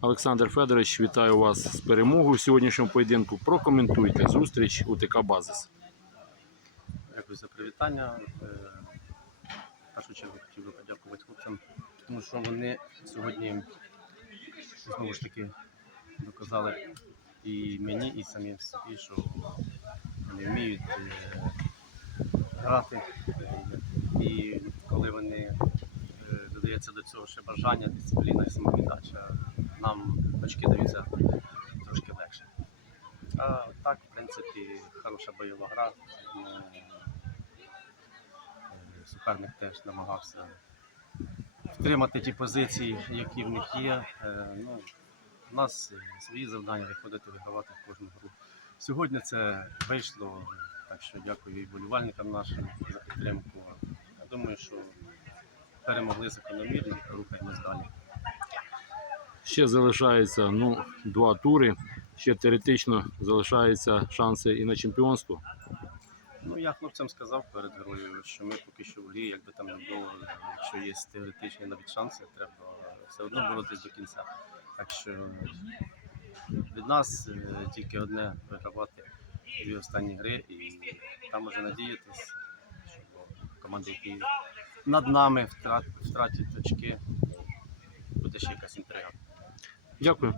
Олександр Федорович, вітаю вас з перемогою в сьогоднішньому поєдинку. Прокоментуйте зустріч у ТК Базис. Дякую за привітання. Е, В першу чергу хотів би подякувати хлопцям, тому що вони сьогодні знову ж таки доказали і мені, і самим собі, що вони вміють е, грати. І е, ще бажання, дисципліна і самовіддача, нам очки даються трошки легше. А так, в принципі, хороша бойова гра. Е, Суперник теж намагався втримати ті позиції, які в них є. Е, Ну, у нас свої завдання виходити вигравати в кожну гру. Сьогодні це вийшло, так що дякую і болівальникам нашим за підтримку. Я думаю, що перемогли закономірно, рухаємось далі. Ще залишається ну, два тури. Ще теоретично залишаються шанси і на чемпіонство. Ну, я хлопцям сказав перед грою, що ми поки що в грі, якби там не було, якщо є теоретичні навіть шанси, треба все одно боротись до кінця. Так що від нас е, тільки одне вигравати дві останні гри, і там уже надіятись, що команди, які над нами втрат, втратять очки, буде ще якась інтрига. Дякую.